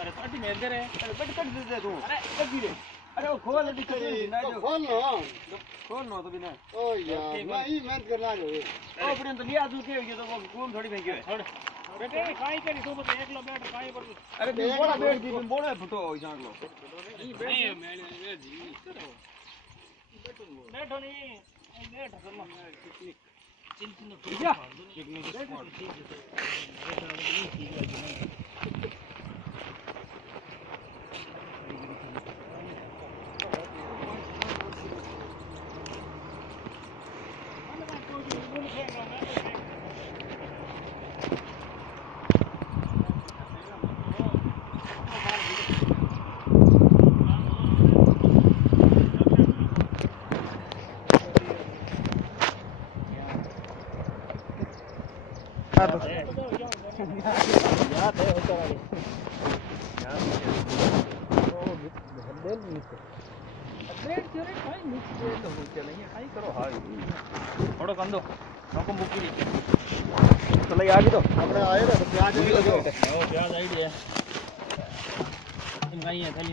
अरे पार्टी में इधर है। अरे बट कट दे तू। अरे कट दे। अरे वो खोल दे कर ना जो। खोल नो तो बिना। ओ यार मैं ही मेहनत करना जो। ओ अपने तो लिया तू के ये तो वो घूम थोड़ी फेंकी है। छोड़। बेटे काई करी तो बस एकला बैठ काई कर। अरे बिन बोला बैठ दी बिन बोला फुटो हो जान लो। नहीं मैं जी करो। बैठो नहीं बैठ करना। चिंतित जा। याद है होता है याद ओ दिल मिस ब्रेड क्यों रे काई मिस ब्रेड हो चले ये काई करो हाय थोड़ा कंदो नको मुकी दी चले आगे तो अपने आए ना प्याज प्याज आईडी है इन भाई है खाली